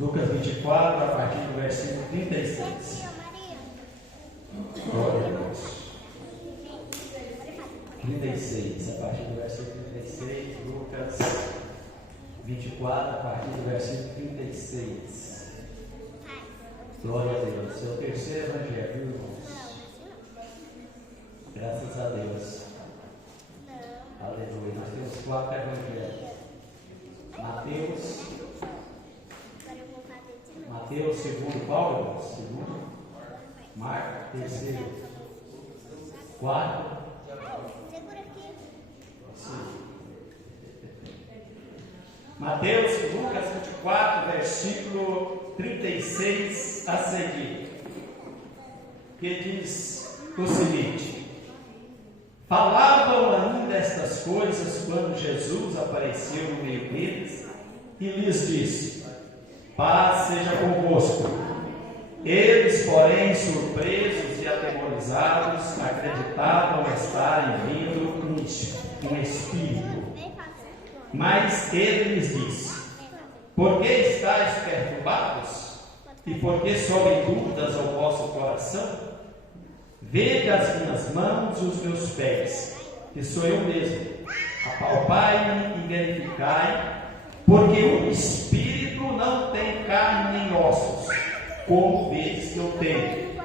Lucas 24, a partir do versículo 36. Glória a Deus. 36, a partir do versículo 36, Lucas 24, a partir do versículo 36. Glória a Deus. É o terceiro evangelho, viu, irmãos? Graças a Deus. Aleluia. Nós temos 4 evangelhos. Mateus, segundo Paulo, segundo Marcos, terceiro, 4. Mateus, Lucas 24, versículo 36 a seguir, que diz o seguinte: falavam ainda estas coisas quando Jesus apareceu no meio deles e lhes disse: paz seja convosco. Eles, porém, surpresos e atemorizados, acreditavam estarem vendo um espírito. Mas ele lhes disse: por que estáis perturbados? E por que sobem dúvidas ao vosso coração? Vede as minhas mãos e os meus pés, que sou eu mesmo. Apalpai-me e verificai, porque o espírito não tem carne nem ossos, como vedes que eu tenho.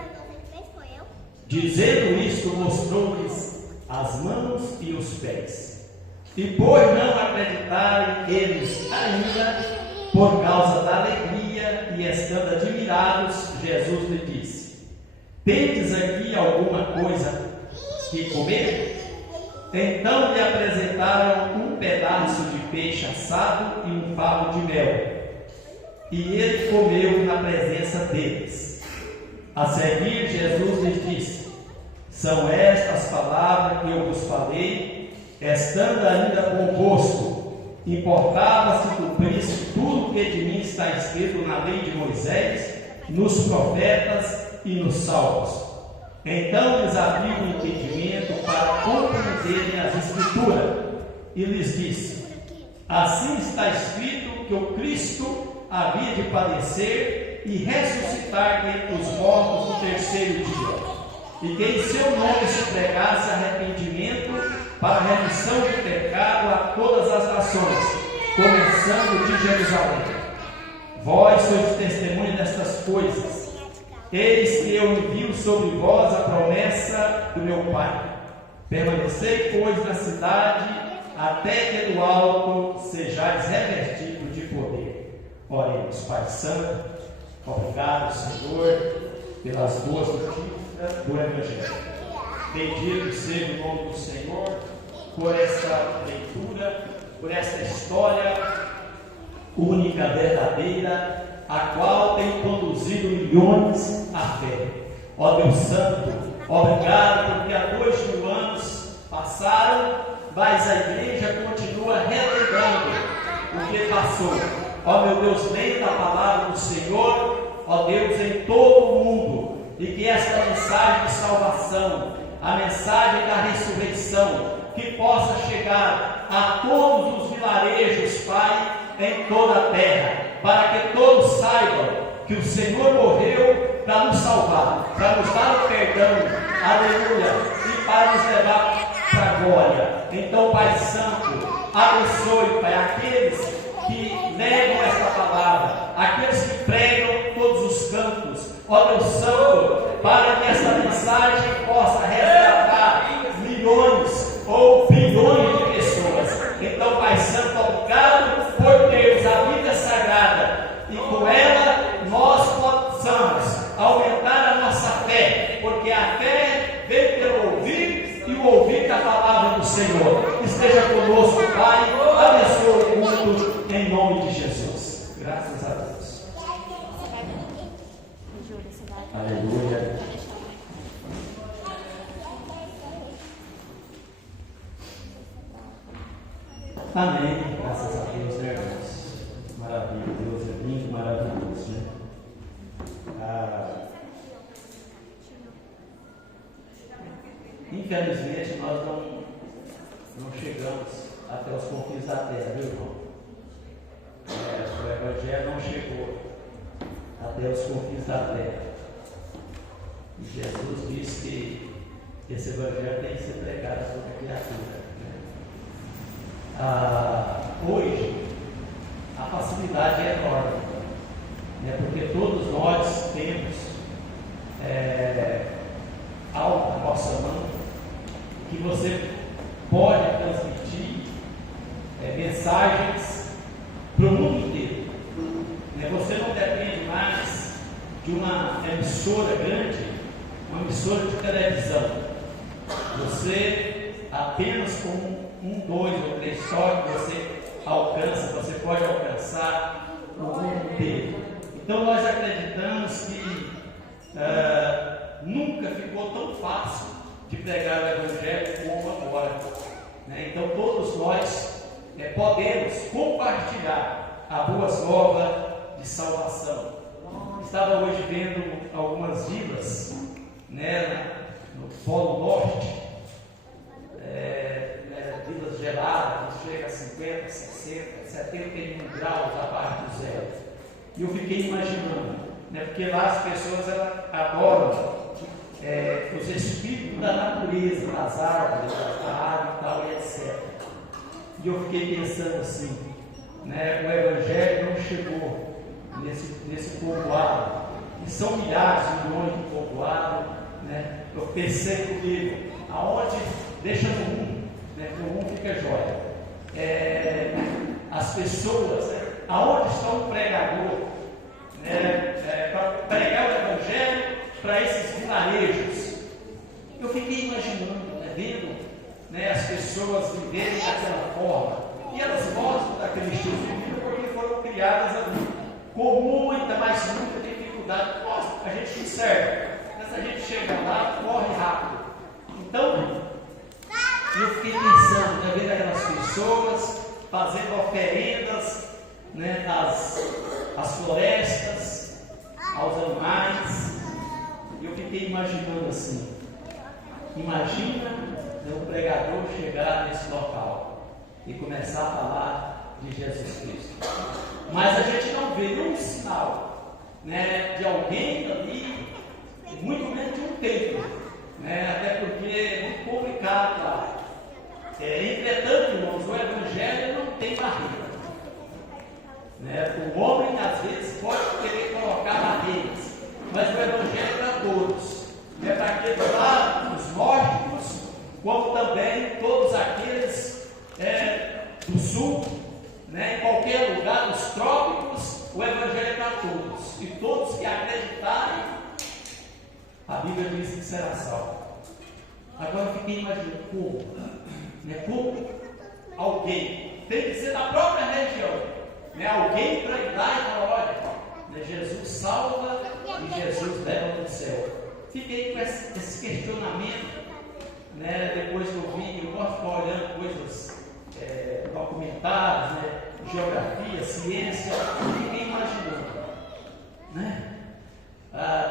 Dizendo isto, mostrou-lhes as mãos e os pés. E por não acreditarem eles ainda, por causa da alegria e estando admirados, Jesus lhe disse: tendes aqui alguma coisa que comer? Então lhe apresentaram um pedaço de peixe assado e um favo de mel. E ele comeu na presença deles. A seguir, Jesus lhes disse: são estas palavras que eu vos falei, estando ainda convosco. Importava se cumprisse tudo o que de mim está escrito na lei de Moisés, nos profetas e nos salmos. Então lhes abriu o entendimento para compreenderem as Escrituras, e lhes disse: assim está escrito que o Cristo havia de padecer e ressuscitar dentre os mortos no terceiro dia, e que em seu nome se pregasse arrependimento para a remissão de pecado a todas as nações, começando de Jerusalém. Vós sois testemunhas destas coisas. Eis que eu envio sobre vós a promessa do meu Pai. Permanecei, pois, na cidade, até que do alto sejais revestidos de poder. Oremos. Pai Santo, obrigado, Senhor, pelas boas notícias do Evangelho. Bendito seja o nome do Senhor por esta leitura, por esta história única, verdadeira, a qual tem conduzido milhões à fé. Ó Deus Santo, obrigado porque há 2000 anos passaram, mas a igreja continua relembrando o que passou. Ó meu Deus, lendo a palavra do Senhor, ó Deus, em todo o mundo, e que esta mensagem de salvação, a mensagem da ressurreição, que possa chegar a todos os vilarejos, Pai, em toda a terra, para que todos saibam que o Senhor morreu para nos salvar, para nos dar o perdão, aleluia, e para nos levar para a glória. Então, Pai Santo, abençoe, Pai, aqueles que negam esta palavra, aqueles que pregam todos os cantos, ó Deus Santo, para que esta mensagem possa resgatar milhões ou bilhões de pessoas. Então, Pai Santo, obrigado por termos a Bíblia Sagrada e com ela nós possamos aumentar a nossa fé, porque a fé vem pelo ouvir e o ouvir da palavra do Senhor. Esteja conosco, Pai, abençoe o mundo em nome de Jesus. Graças a Deus. Aleluia. Amém. Graças a Deus, né, irmãos? Maravilha. Deus é lindo, maravilhoso, né? Infelizmente, nós não chegamos até os confins da terra, viu, irmão? O Evangelho não chegou até os confins da terra. E Jesus disse que esse evangelho tem que ser pregado a toda criatura. Hoje, a facilidade é enorme, né? Porque todos nós temos algo na nossa mão que você pode transmitir mensagens para o mundo inteiro. Né? Você não depende mais de uma emissora grande, uma emissora de televisão. Você, apenas com 1, 2 ou 3 toques, você alcança, você pode alcançar o mundo inteiro. Então nós acreditamos que nunca ficou tão fácil de pregar o Evangelho como agora. Né? Então todos nós podemos compartilhar a boa nova de salvação. Estava hoje vendo algumas vilas, né, no Polo Norte, vilas geladas, que chega a 50, 60, 71 graus abaixo do zero. E eu fiquei imaginando, né, porque lá as pessoas adoram os espíritos da natureza, das árvores, da água e tal, e etc. E eu fiquei pensando assim, né, o Evangelho não chegou nesse povoado, e são milhares, milhões de povoados, né? Eu pensei comigo, aonde deixa no mundo, né? Que o mundo fica jóia. As pessoas, aonde está o pregador, né? Para pregar o Evangelho para esses vilarejos. Eu fiquei imaginando, né? Vendo, né, as pessoas viverem daquela forma, e elas gostam daquele estilo de vida porque foram criadas ali, com muita dificuldade. Nossa, a gente não serve, mas a gente chega lá, corre rápido. Então, eu fiquei pensando, né, vendo aquelas pessoas fazendo oferendas, né, às florestas, aos animais, e eu fiquei imaginando assim, imagina, né, o pregador chegar nesse local e começar a falar de Jesus Cristo, mas a gente não vê nenhum sinal, né, de alguém ali, muito menos de um templo, né, até porque é muito complicado lá. Entretanto, irmãos, o Evangelho não tem barreira, né? O homem às vezes pode querer colocar barreiras, mas o Evangelho é para todos, é para aqueles lá, os nórdicos, como também todos aqueles do sul, né? Em qualquer lugar, nos trópicos, o Evangelho é para todos, e todos que acreditarem, a Bíblia diz que será salvo. Agora eu fiquei imaginando como alguém, tem que ser da própria região, né? Alguém para ir lá e falar, olha, né? Jesus salva e Jesus leva para o céu. Fiquei com esse questionamento, né? Depois que eu vi, eu gosto de ficar olhando coisas, documentários, né? Geografia, ciência, fiquei imaginando, né?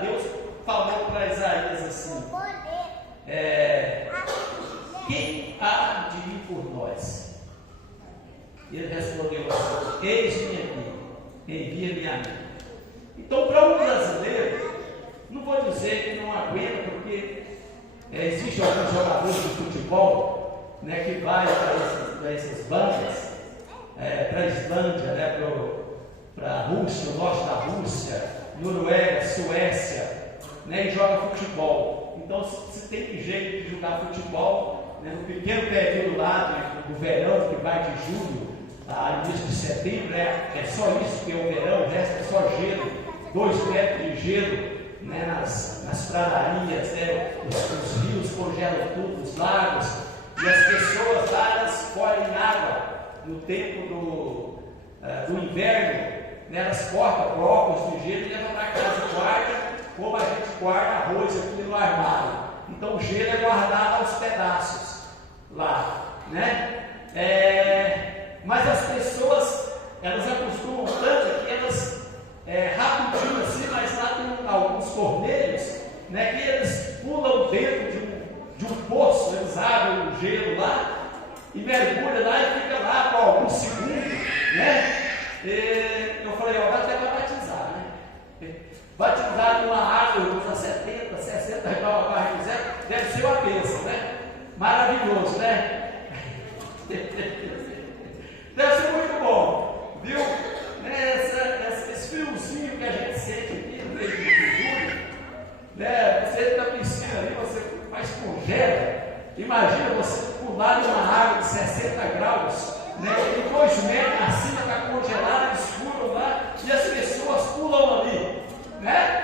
Deus falou para Isaías assim, quem há de vir por nós? Ele respondeu assim, eis-me aqui, envia-me a mim. Então, para um brasileiro, não vou dizer que não aguenta, porque existem alguns jogadores de futebol, né, que vai para essas bandas, para a Islândia, né, para a Rússia, o norte da Rússia, Noruega, Suécia, né, e joga futebol. Então, se tem jeito de jogar futebol, né, no pequeno período lá do verão, que vai de julho a início de setembro, é só isso que é o verão, o resto é só gelo, 2 metros de gelo, né, nas pradarias, né, os rios congelam tudo, os lagos, e as pessoas lá, elas colhem água no tempo do inverno, né, elas cortam blocos de gelo e levam para casa e guardam, como a gente guarda arroz aqui no armário. Então o gelo é guardado aos pedaços lá, né? Mas as pessoas, elas acostumam tanto que elas rapidinho assim, mas lá tem alguns torneiros, né, que eles pulam dentro de um poço, eles abrem o gelo lá e mergulham lá e fica lá por alguns segundos, né? Eu falei, ó, dá até para batizar, né? batizado numa água, usa 70, 60 graus abaixo de zero, deve ser uma bênção, né? Maravilhoso, né? Deve ser muito bom, viu? Esse friozinho que a gente sente aqui no mês de julho, né? Você entra na piscina ali, você faz congela. Imagina você pular numa água de 60 graus, né? E 2 metros acima está congelado, escuro lá, e as pessoas pulam ali, né?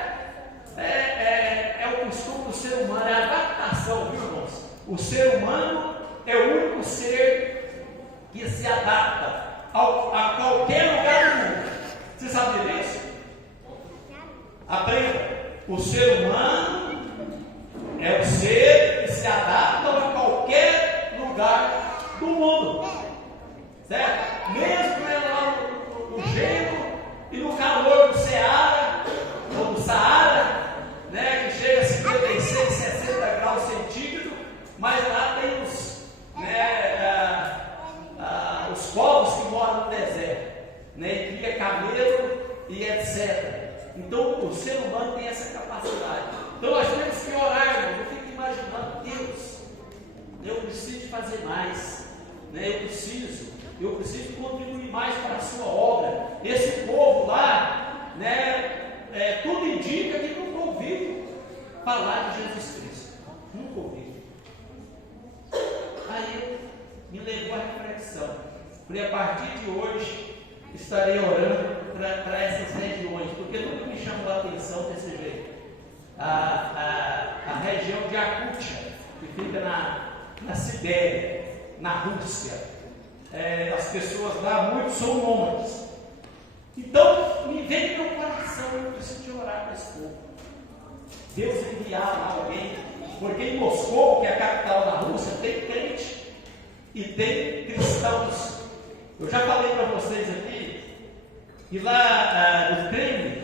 É o costume do ser humano, é a adaptação, viu, irmãos? O ser humano é o único ser que se adapta a qualquer lugar do mundo. Você sabia disso? Aprenda. O ser humano é o ser que se adapta a qualquer lugar do mundo. Certo? Mesmo lá no gelo e no calor do Ceará, ou do Saara, né, que chega a 56, 60 graus centígrados, mas lá tem os povos que moram no deserto, né, e cria camelo e etc. Então o ser humano tem essa capacidade. Então nós temos que orar, irmão. Eu fico imaginando, Deus, eu preciso fazer mais, né, eu preciso contribuir mais para a sua obra. Esse povo lá, né, tudo indica que nunca ouviu falar de Jesus Cristo. Nunca ouviu. Aí me levou à reflexão. Falei, a partir de hoje estarei orando para essas regiões, porque nunca me chamou a atenção desse jeito. A região de Yakutsk, que fica na Sibéria, na Rússia. As pessoas lá, muitos são nômades. Então, me veio no meu coração, eu preciso de orar para esse povo. Deus enviar lá alguém, porque em Moscou, que é a capital da Rússia, tem crente e tem cristãos. Eu já falei para vocês aqui que lá no Kremlin,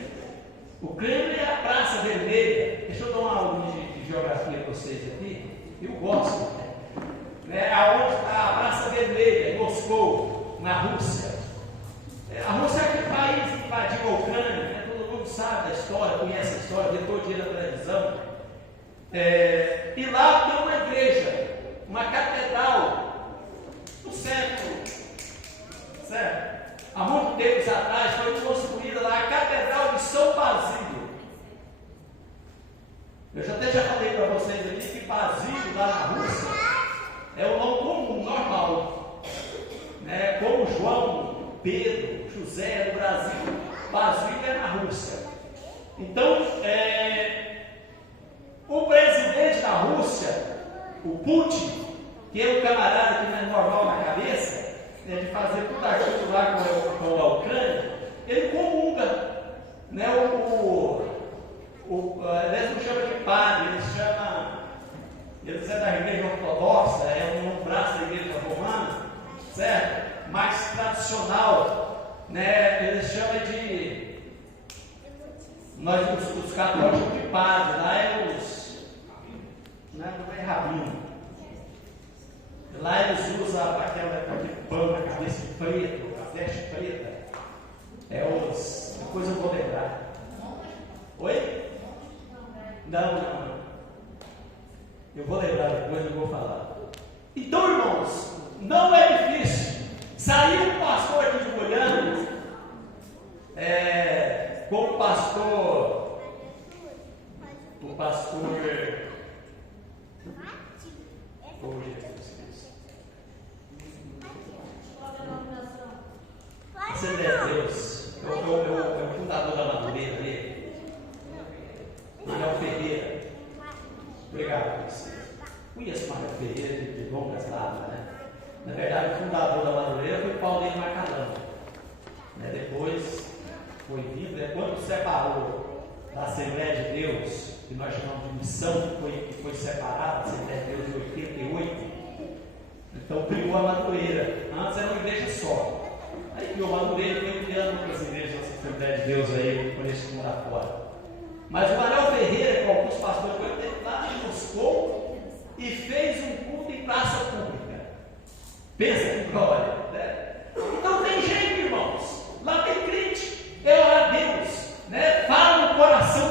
o Kremlin é a Praça Vermelha. Deixa eu dar uma aula de geografia para vocês aqui. Eu gosto, né? Aonde está a Praça Vermelha, em Moscou, na Rússia. A Rússia é aquele país que invadiu a Ucrânia, né? Todo mundo sabe da história, conhece a história, vê todo dia na televisão. E lá tem uma igreja, uma catedral do século, certo? Há muito tempo atrás foi construída lá a Catedral de São Basílio. Eu já falei para vocês aqui que Basílio lá na Rússia é um nome comum, normal, né? Como João, Pedro, José no Brasil, Basílio é na Rússia. Então, o presidente da Rússia, o Putin, que é um camarada que não é normal na cabeça, né, de fazer tudo aquilo lá com a Ucrânia, ele comunga, né? Eles não chamam de padre, eles é da igreja ortodoxa, é um braço da igreja romana, certo? Mais tradicional, né? Eles chamam de, nós os católicos chamam de padre, lá não é rabino. Lá eles usam aquele pano na cabeça preto, a veste preta. Depois eu vou lembrar. Oi? Não. Eu vou lembrar depois, eu vou falar. Então, irmãos, não é difícil. Saiu um pastor aqui de Goiânia, com o pastor. Assembleia de Deus, é o fundador da Madureira ali, Manuel Ferreira. Obrigado por você. Conheço Manuel Ferreira de longas datas, né? Na verdade, o fundador da Madureira foi Paulinho Macalão. Depois foi vindo, quando separou da Assembleia de Deus, que nós chamamos de missão, que foi separada, a Assembleia de Deus de 88, então criou a Madureira. Antes era uma igreja só. Aí criou a Madureira, foi criando outras igrejas da Assembleia de Deus aí, por esse mundo afora. Mas o Manuel Ferreira, com alguns pastores, foi lá em Moscou e fez um culto em praça pública. Pensa que glória, né? Então tem jeito, irmãos. Lá tem crente, é orar a Deus, né? Fala no coração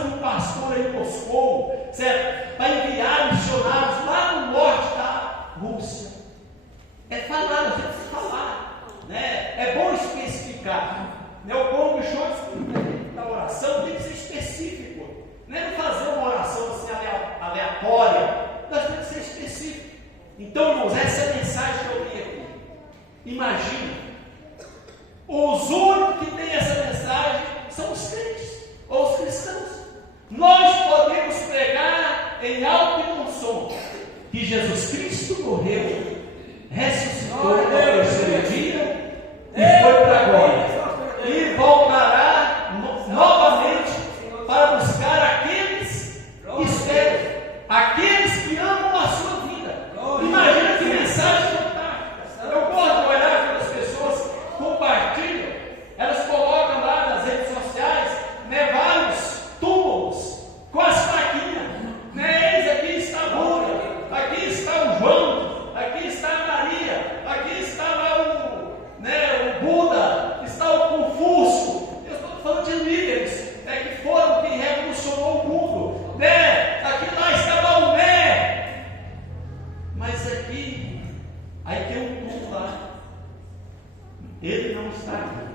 Ele não está aqui.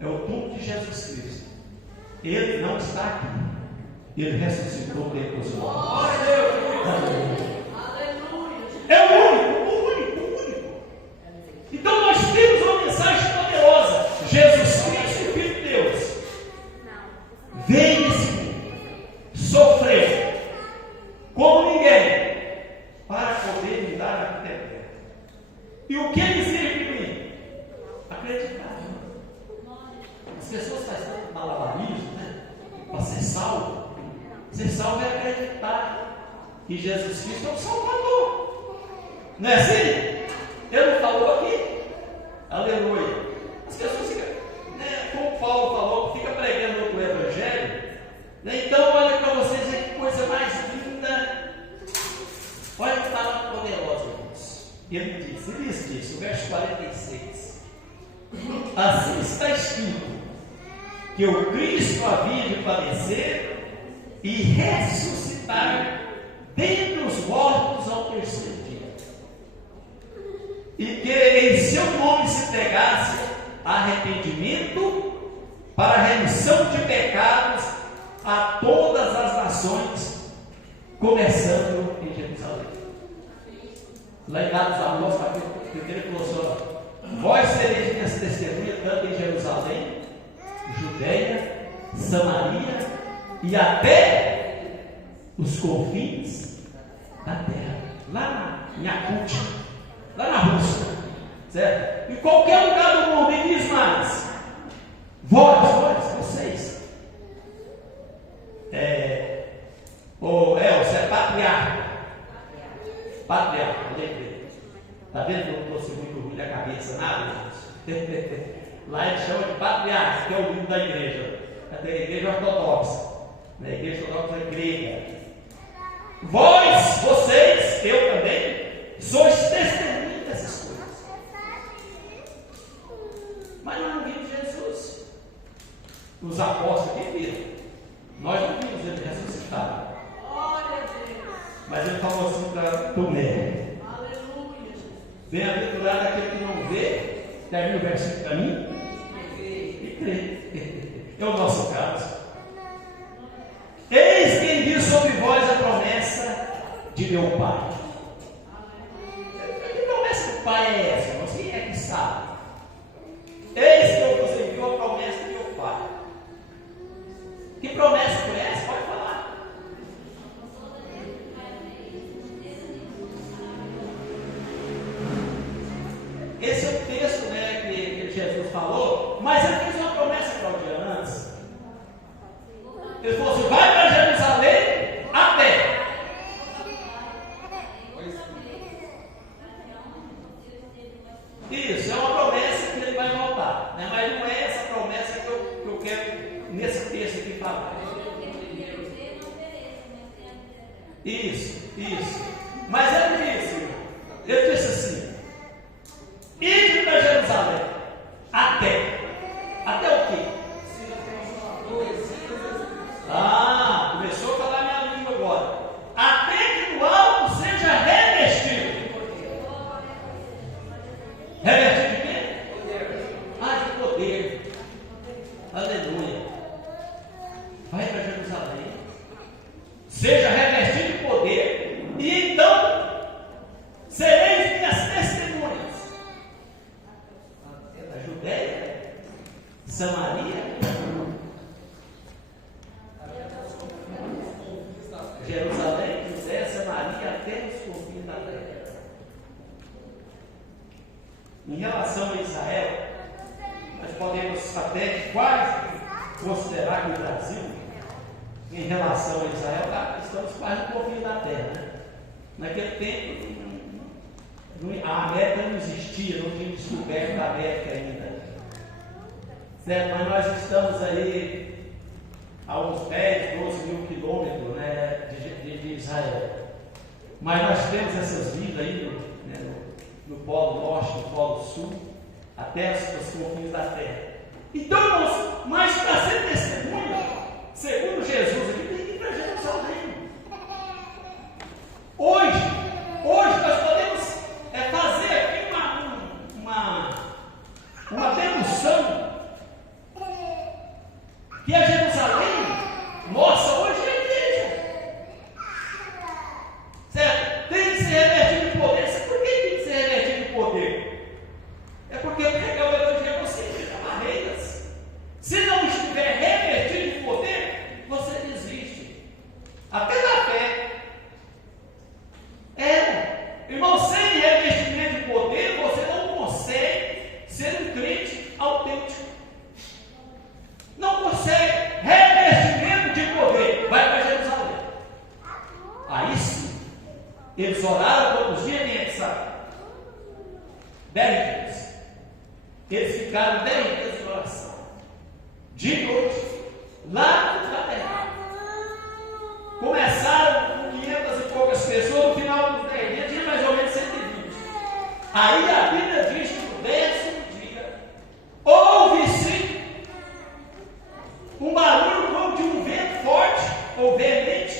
É o túmulo de Jesus Cristo. Ele não está aqui. Ele ressuscitou dentre os mortos. É o único. Então nós temos uma mensagem poderosa. Jesus Cristo, Filho de Deus, veio nesse mundo, sofreu como ninguém, para poder me dar a vida eterna. E o que ele exige de mim? Acreditar. As pessoas fazem tanto malabarismo, né? Para ser salvo. Ser salvo é acreditar que Jesus Cristo é o Salvador. Não é assim? Ele não falou aqui? Aleluia. As pessoas ficam, né, como Paulo falou, fica pregando o Evangelho. Né? Então, olha para vocês aí que coisa mais linda. Olha que palavra poderosa, irmãos. Ele lhes disse, o verso 46. Assim está escrito, que o Cristo havia de padecer e ressuscitar dentre os mortos ao terceiro dia, e que em seu nome se pregasse arrependimento para a remissão de pecados a todas as nações, começando em Jerusalém. Lá em Atos Apóstolos, capítulo 1, ele falou assim: vós sereis minhas testemunhas tanto em Jerusalém, Judeia, Samaria e até os confins da terra, lá em Yakut, lá na Rússia, certo? Em qualquer lugar do mundo, e diz mais: vocês, você é patriarca, lembrei. Está vendo que eu não trouxe muito ruim da cabeça, nada? Lá ele chama de patriarca, que é o livro da igreja. Até a igreja ortodoxa. Na igreja ortodoxa grega. Vocês, eu também, sois testemunhas dessas coisas. Mas nós não vimos Jesus. Os apóstolos que viram. Nós não vimos ele ressuscitado. Mas ele falou assim para Tomé: bem-aventurado aquele que não vê. Termina o versículo para mim e crê. É o nosso caso. Eis quem diz sobre vós a promessa de meu Pai. Que promessa do Pai é essa? Irmãos? Quem é que sabe? Eis que eu vos envio a promessa de meu Pai. Que promessa foi essa? Pode falar. Esse é o texto, né, que Jesus falou, mas ele fez uma promessa para o dia antes. Ele falou assim: vai para Jerusalém a pé. Isso, é uma promessa que ele vai voltar, né? Mas não é essa promessa que eu quero nesse texto aqui falar. Isso. Mas ele disse assim: ide para Jerusalém, até o quê? Começou a falar minha língua agora. Até que do alto seja revestido. Revestido de quê? De poder. Aleluia. Vai para Jerusalém, seja revestido de poder, e então sereis minhas testemunhas. A Judeia, Samaria, Jerusalém, Judéia, Samaria, até os confins da terra. Em relação a Israel, nós podemos até quase considerar que o Brasil, em relação a Israel, estamos quase no confins da terra, né? Naquele tempo, a América não existia, não tinha descoberto a América ainda. Certo? Mas nós estamos aí a uns 10, 12 mil quilômetros, né, de Israel. Mas nós temos essas vilas aí no Polo Norte, no Polo Sul, até os confins da terra. Então, irmãos, mas para ser testemunha, segundo Jesus, aqui tem que ir para Jerusalém. Hoje nós podemos fazer aqui 10 dias. Eles ficaram 10 dias de oração, de noite, lá no tabernáculo. Começaram com 500 e poucas pessoas, no final dos 10 dias tinha mais ou menos 120. Aí a Bíblia diz que no 10º dia houve-se um barulho como de um vento forte ou veemente,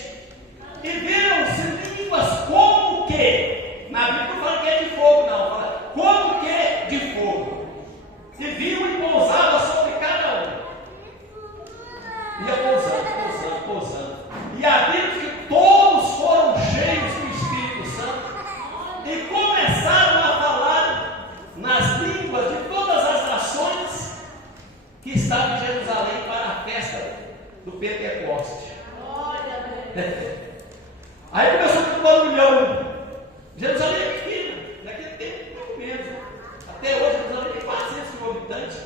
e viram-se línguas como que, na Bíblia não fala que é de fogo, não, fala como que de fogo, e viram e pousava sobre cada um. Ia pousando. E a Bíblia diz que todos foram cheios do Espírito Santo e começaram a falar nas línguas de todas as nações que estavam em Jerusalém para a festa do Pentecoste. Aí começou com um barulhão. Jerusalém é pequena, naquele tempo muito menos. Até hoje Jerusalém tem 400 mil habitantes.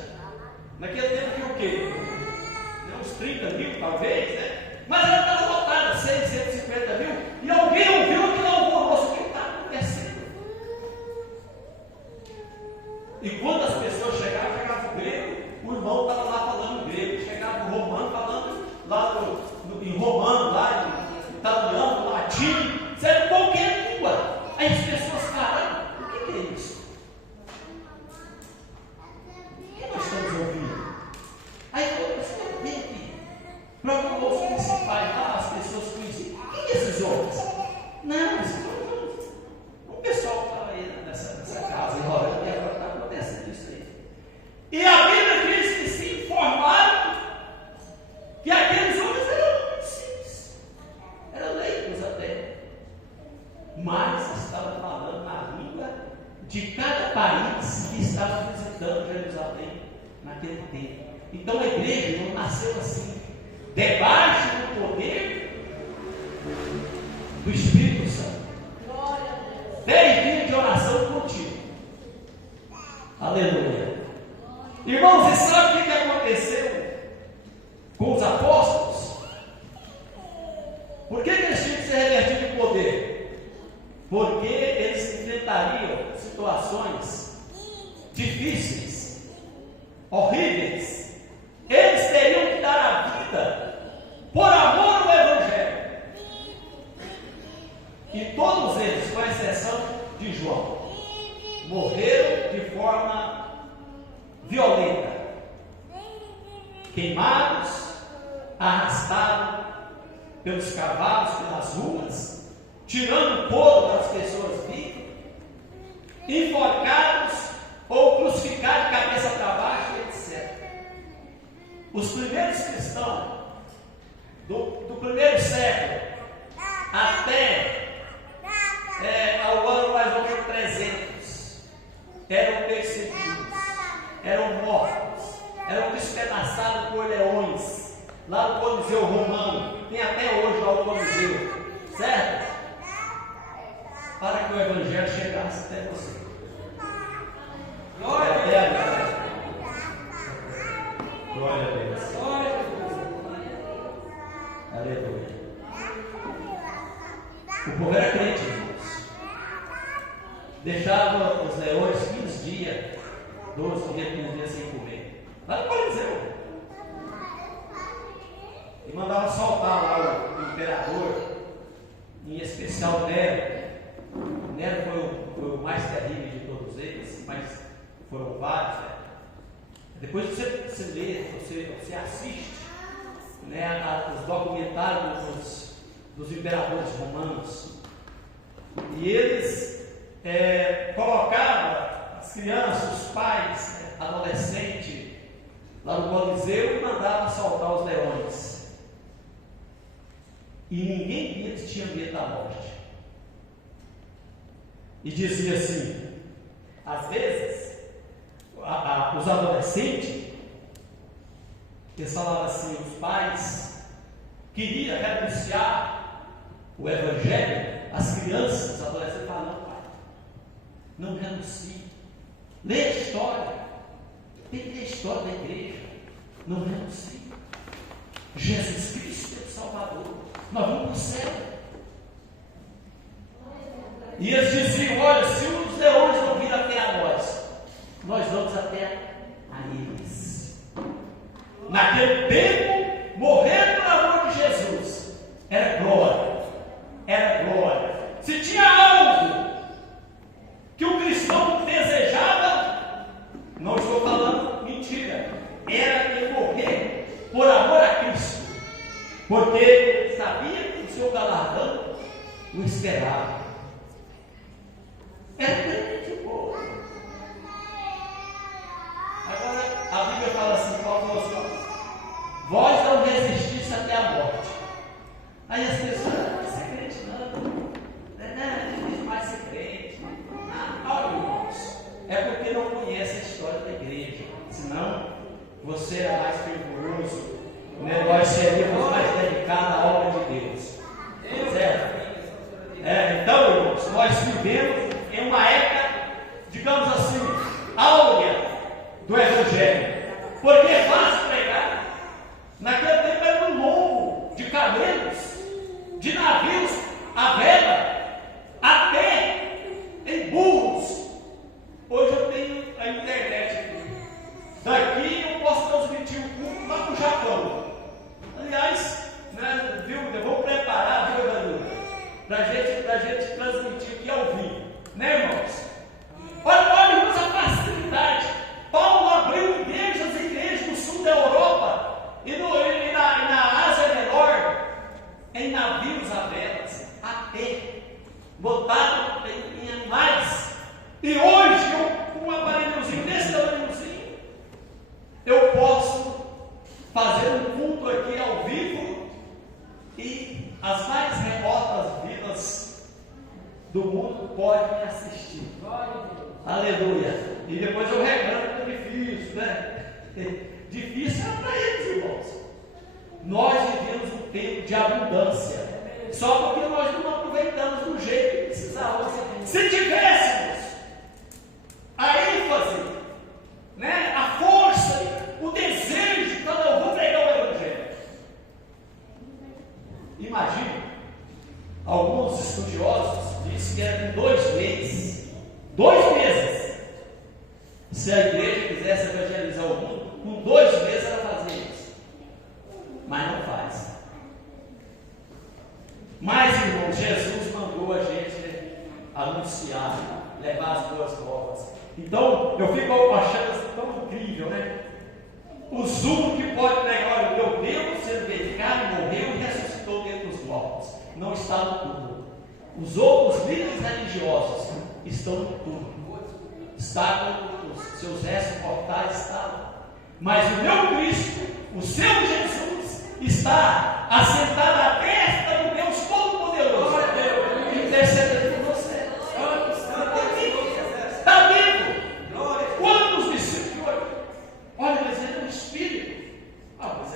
Naquele tempo tinha o quê? Uns 30 mil talvez, né? Mas ela estava lotada, 650 mil, e alguém ouviu aquele alvoroço, o que está acontecendo? E quando as pessoas chegava o grego, o irmão estava lá falando grego, chegava o romano falando lá em romano, lá em italiano, latim, sabe, qualquer língua. Aí as pessoas pararam, o que é isso? O que nós estamos ouvindo? Aí eu vem aqui, procurou os principais lá, as pessoas conheciam. Quem é esses homens? Não, o pessoal que estava aí nessa casa, e olha, e agora está acontecendo isso aí. E a Bíblia diz que se informaram que aqueles homens eram muito simples, eram leigos até, mas estavam falando na língua de cada país que estava visitando Jerusalém naquele tempo. Então a igreja não nasceu assim, debaixo do poder do Espírito Santo. 10 dias de oração contínua. Aleluia. Irmãos, e sabe o que aconteceu com os apóstolos? Por que eles tinham que ser revertidos em poder? Porque eles enfrentariam situações difíceis, horríveis. Eles teriam que dar a vida por amor ao Evangelho. E todos eles, com exceção de João, morreram de forma violenta, queimados, arrastados pelos cavalos, pelas ruas, tirando o couro das pessoas vivas, enforcados ou crucificados de cabeça para baixo, etc. Os primeiros cristãos do primeiro século até ao ano mais ou menos 300 eram perseguidos, eram mortos, eram despedaçados por leões lá no Coliseu Romano. Tem até hoje lá o Coliseu, certo? Para que o Evangelho chegasse até você. Glória a Deus. Glória a Deus. Aleluia. O povo era crente, irmãos. Deixava os leões 15 dias, 12 dias, 15 dias sem comer. Lá no Coliseu. E mandava soltar lá o imperador, em especial Nero. Nero foi o mais terrível de todos eles, mas foram vários. Né? Depois você lê, você assiste, né, os documentários dos imperadores romanos, e eles colocavam as crianças, os pais, né, adolescentes, lá no Coliseu e mandavam soltar os leões. E ninguém deles tinha medo da morte. E dizia assim, às vezes, os adolescentes, eles falavam assim, os pais queriam renunciar o Evangelho, as crianças, os adolescentes falavam, não, pai, não renuncie. Lê a história, tem que ler a história da igreja, não renuncie. Jesus Cristo é o Salvador, nós vamos para o céu. E eles diziam, olha, se os leões não virem até a nós, naquele tempo, morrer por amor de Jesus era glória. Era glória. Se tinha algo que o cristão desejava, não estou falando mentira, era ele morrer por amor a Cristo, porque sabia que o seu galardão o esperava. Era grande boa. Agora a Bíblia fala assim, Paulo falou assim: vós não resistisse até a morte. Aí as pessoas, não é crente não é difícil mais ser crente. Olha, irmãos, é porque não conhece a história da igreja, senão você é mais fervoroso, né? Nós seríamos mais dedicados à obra de Deus, certo? Então, irmãos, nós vivemos em uma época, digamos assim, áurea do Evangelho, porque é fácil pregar. Naquele tempo era um lombo de camelos, de navios à vela, até em burros. Hoje eu tenho a internet aqui. Daqui eu posso transmitir o culto lá para o Japão. Aliás, né, viu? Eu vou preparar, viu, Evangelho? Para a gente transmitir aqui ao vivo, né, irmãos? Olha, irmãos, a facilidade. Paulo abriu igrejas no sul da Europa e na Ásia Menor, em navios a velas, a pé, botado em animais. E hoje, com um aparelhozinho desse tamanhozinho, eu posso fazer um culto aqui ao vivo e as mais remotas vilas do mundo podem me assistir. Aleluia. E depois eu reclamo que é difícil, né? Difícil é para eles, irmãos. Nós vivemos um tempo de abundância, só porque nós não aproveitamos do jeito que precisávamos. Se tivéssemos a ênfase, né, a força, o desejo, quando eu vou pregar o Evangelho. Imagine, alguns estudiosos dizem que era em 2 meses. 2 meses. Se a igreja quisesse evangelizar o mundo, com 2 meses ela fazia isso. Mas não faz. Mas, irmão, Jesus mandou a gente anunciar, levar as boas novas. Então, eu fico achando tão incrível, né? Os únicos que podem pregar, olha, meu Deus, sendo verificado, morreu e ressuscitou dentre os mortos. Não está no túmulo. Os outros líderes religiosos estão no túmulo. Está com os seus restos mortais, está. Mas o meu Cristo, o seu Jesus, está assentado à destra do Deus Todo-Poderoso, intercedendo por você. Está vivo. Quantos discípulos? Olha, mas era um espírito. Mas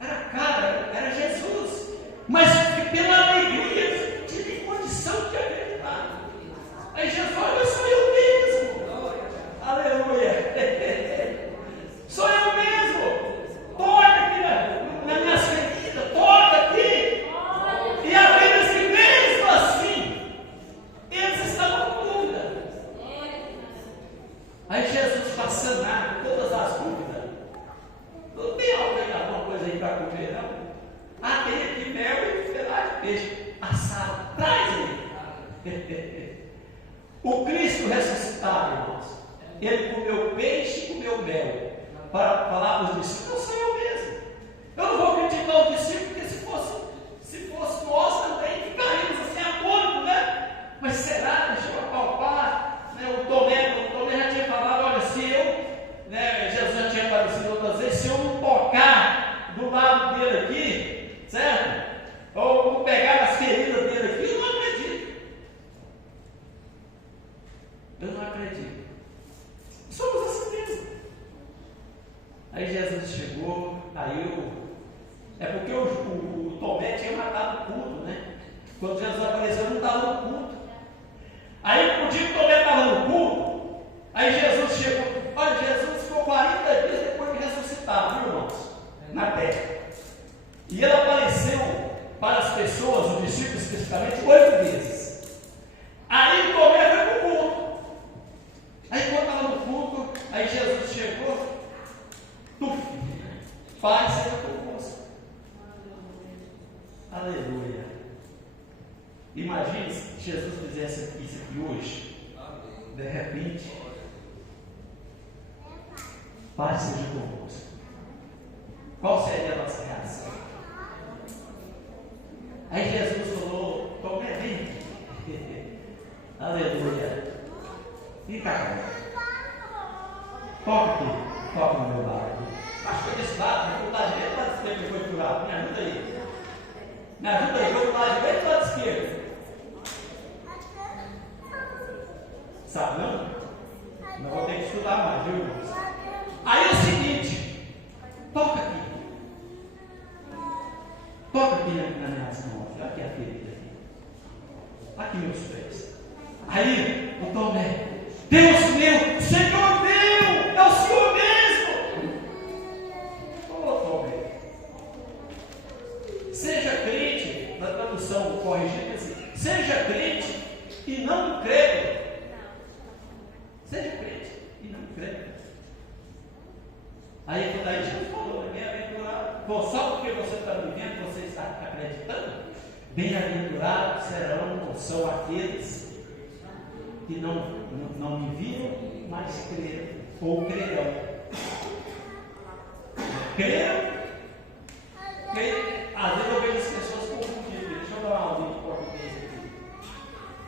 era cara, era Jesus. Mas pela alegria, não tinha nem condição de acreditar. Aí Jesus, olha, sou eu mesmo. Aleluia. Sou eu mesmo. Toca aqui nas minhas feridas, toca aqui. E a Bíblia diz que mesmo assim, eles estavam com dúvida. Aí Jesus vai sanar todas as dúvidas. Não tem alguma coisa aí para comer, não? Tem aqui mel e pedaço de peixe assado. Traz ele. O Cristo ressuscitado, irmãos, ele comeu peixe e comeu mel, para falar para os discípulos: eu sou eu mesmo. Eu não vou criticar os discípulos, porque se fosse nós também ficaríamos assim atônitos, né? Mas será? Deixa eu apalpar, né? O Tomé já tinha falado: olha, se eu, né, Jesus já tinha aparecido outras vezes, se eu não tocar do lado dele aqui, certo? Ou pegar as feridas dele aqui, eu não acredito. Eu não acredito. Somos assim mesmo. Aí Jesus chegou, é porque o Tomé tinha matado o culto, né? Quando Jesus apareceu, não estava no culto. Aí o dia que o Tomé estava no culto, aí Jesus chegou. Olha, Jesus ficou 40 dias depois de ressuscitar, viu, irmãos? Na terra. E ele apareceu para as pessoas, os discípulos especificamente, 8 vezes. Aí o Tomé foi para o culto. Aí quando estava no culto, aí Jesus chegou, Pai seja convosco. Aleluia. Imagine se Jesus fizesse isso aqui hoje. De repente, Pai seja convosco. Qual seria a nossa reação? Aí Jesus falou: Tomé, vem. Aleluia. Fica cá. Toca aqui. Toca no meu lado. Acho que foi desse lado, foi do lado direito ou do lado esquerdo que foi curado? Me ajuda aí. Me ajuda aí, foi do lado direito ou do lado esquerdo? Sabe não? Não vou ter que estudar mais, viu, irmãos? Aí é o seguinte: toca aqui. Toca aqui nas minhas mãos. Olha aqui a ferida aqui. Aqui meus pés. Aí, o Tomé: Deus meu, Senhor meu, é o Senhor mesmo. Ô Tomé, seja crente, na tradução corrigida assim, seja crente e não incrédulo. Seja crente e não incrédulo. Aí Jesus falou: bem-aventurado. Bom, só porque você está vivendo, você está acreditando? Bem-aventurados são aqueles que não me viram, mas creram, ou crerão. Creram? Às vezes eu vejo as pessoas confundidas. Deixa eu dar uma aula de português aqui.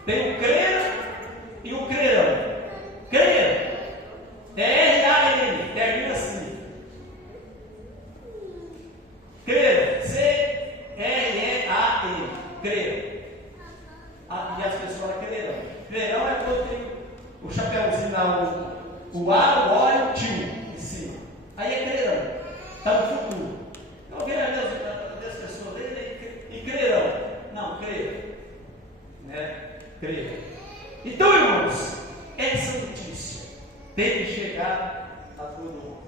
Tem o crer e o crerão. Crer é R-A-N, termina assim. Crer, C-R-E-A-N, crer. E as pessoas crerão. Crerão é quando tem o chapéuzinho lá, o A, o O e o tio em cima. Aí é crerão, está no futuro. Então, Deus pessoas dele e crerão. Não, crer. Né? Crer. Então, irmãos, essa notícia tem que chegar a todo mundo.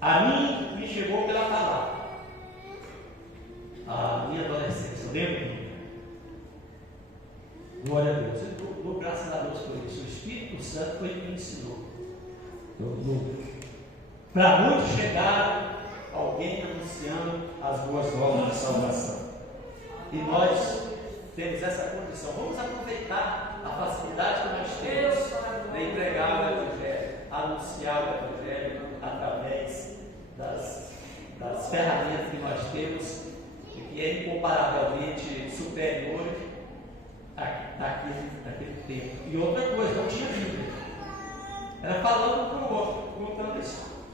A mim me chegou pela palavra. A minha adolescência, eu lembro. Glória a Deus. Eu dou graças a Deus por isso. O Espírito Santo foi que me ensinou. Para muitos chegar alguém anunciando as boas novas de salvação. E nós temos essa condição. Vamos aproveitar a facilidade que nós temos de entregar o Evangelho, anunciar o Evangelho através das ferramentas que nós temos, que é incomparavelmente superior daquele tempo. E outra coisa, não tinha Bíblia. Era falando com o outro, contando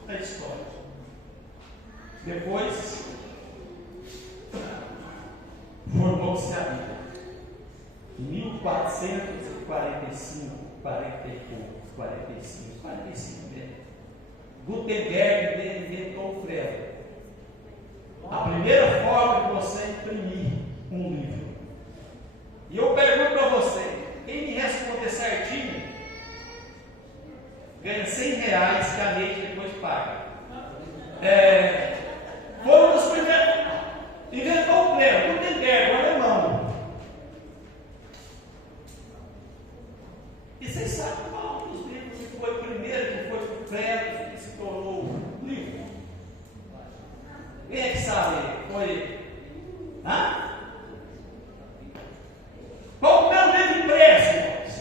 a história. Depois, formou-se a Bíblia. Em 1445, 45 mesmo, Gutenberg inventou o freio. A primeira forma de você imprimir um livro. E eu pergunto para você, quem me responder certinho, ganha R$100 que a leite depois paga. Foram os primeiros. Inventou o freio, Gutenberg, o alemão. E vocês sabem qual dos livros que foi o primeiro que foi o freio que se tornou livro? Quem é que sabe? Foi. Hã? Qual o meu livro impresso, irmãos?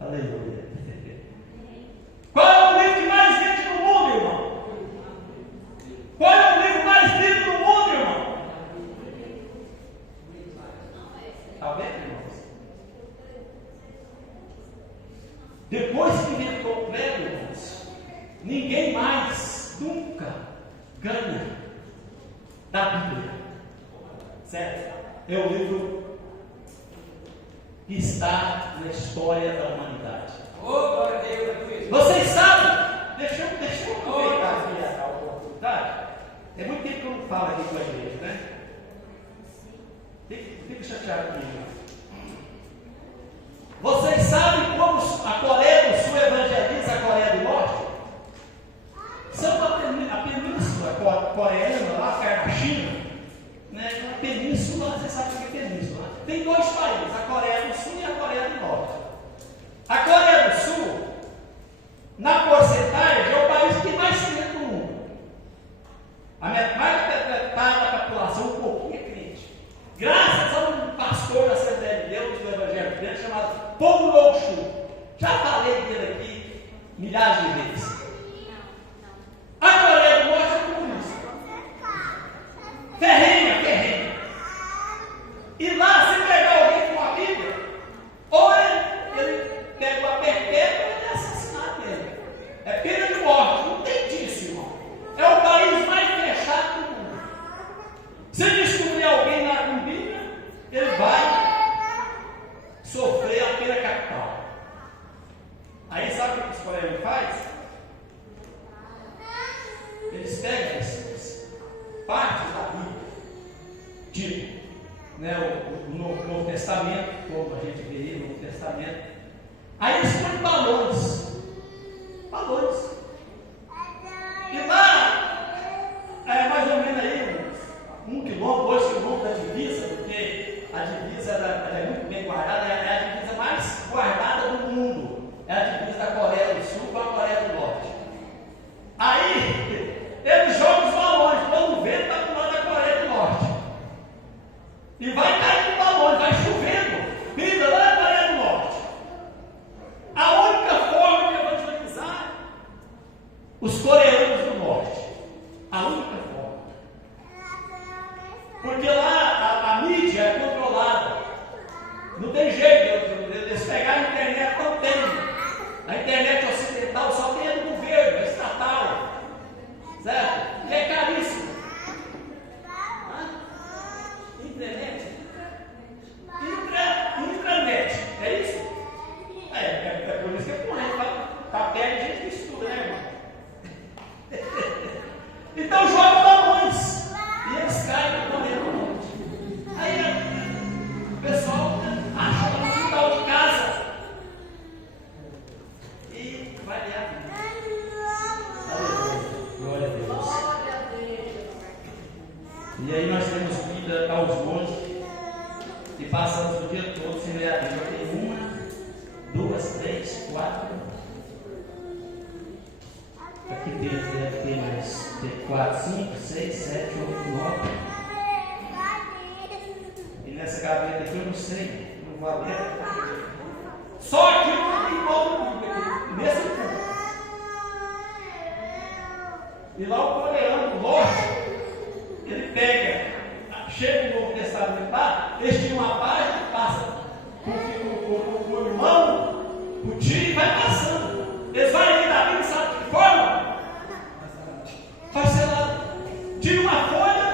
Aleluia. Qual é o livro que mais vende no mundo, irmão? Qual é o livro mais lido no mundo, irmão? Está vendo, irmãos? Depois que inventou o prego, irmãos, ninguém mais nunca ganha da Bíblia. Certo? É o livro que está na história da humanidade. Vocês sabem? Deixa eu aproveitar aqui a oportunidade. É muito tempo que eu não falo aqui com a igreja, né? Fica chateado comigo. Vocês sabem como a Coreia do Sul evangeliza a Coreia do Norte? São a península coreana, lá perto da China, né? A península, você sabe o que é península? Tem dois países, a Coreia do Sul e a Coreia do Norte. A Coreia do Sul, na porcentagem fogo roxo. Já falei dele aqui milhares de vezes. A Coreia do Norte é comunista. Ferrenha. E lá, se pegar alguém com a Bíblia, ou ele pega uma perpétua ou ele é assassinado mesmo. É pena de morte, não tem disso, irmão. É o país mais fechado do mundo. Se descobrir alguém lá com Bíblia, ele vai sofrer a pena capital. Aí sabe o que os coreanos fazem? Eles pegam essas partes da Bíblia, tipo, o Novo Testamento, como a gente vê aí no Novo Testamento. Aí eles põem balões. E lá, é mais ou menos aí, 1 quilômetro, 2 quilômetros da divisa, porque a divisa é muito bem guardada, é a divisa mais guardada do mundo. É a divisa da Coreia do Sul com a Coreia do Norte. Aí, eles jogam os balões, quando o vento está para o lado da Coreia do Norte. E vai cair com balões, vai chovendo. Vida lá na Coreia do Norte. A única forma de evangelizar os coreanos do Norte. A única forma. Porque lá a mídia é controlada. Não tem jeito, eles pegaram a internet, não tem. A internet ocidental só tem a do governo, é estatal. Certo? E é caríssimo. Internet? Intranet. É isso? É por isso que é correto. Papel de gente que estuda, né, irmão? Então joga balões. E eles caem no correndo. Aí o pessoal acha que no quintal de casa. E vai lá. Glória a Deus. E aí nós temos vida aos montes. E passamos o dia todo sem ler a Bíblia. Tem 1, 2, 3, 4. Aqui dentro deve ter mais 4, 5, 6, 7, 8, 9. E nessa gaveta aqui eu não sei. Não vou abrir. Só aqui eu tenho igual nesse ponto. E lá o coreano, lógico, ele pega, chega no Novo Testamento lá, eles tinham uma página que passa com o irmão, o tio e vai passando. Eles vão ler da Bíblia, sabe de que forma? Vai ser lá, tira uma folha,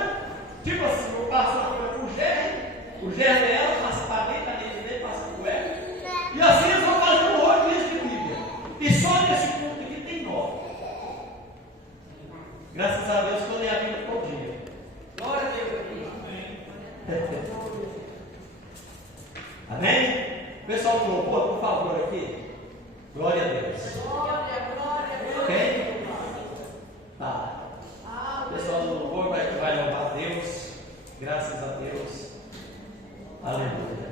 tipo assim, eu passo uma folha para o germe dela, passa para dentro, dele, passa para o cueca. E assim eles vão fazendo 8 livros de Bíblia. E só nesse ponto aqui tem 9. Graças a Deus que eu leio a Bíblia todo dia. Glória a Deus. Amém? Pessoal do louvor, por favor, aqui. Glória a Deus. Glória. Ok? Tá. Pessoal do louvor vai louvar a Deus. Graças a Deus. Aleluia.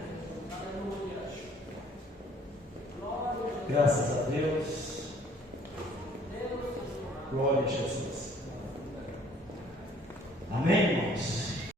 Graças a Deus. Glória a Jesus. Amém, irmãos?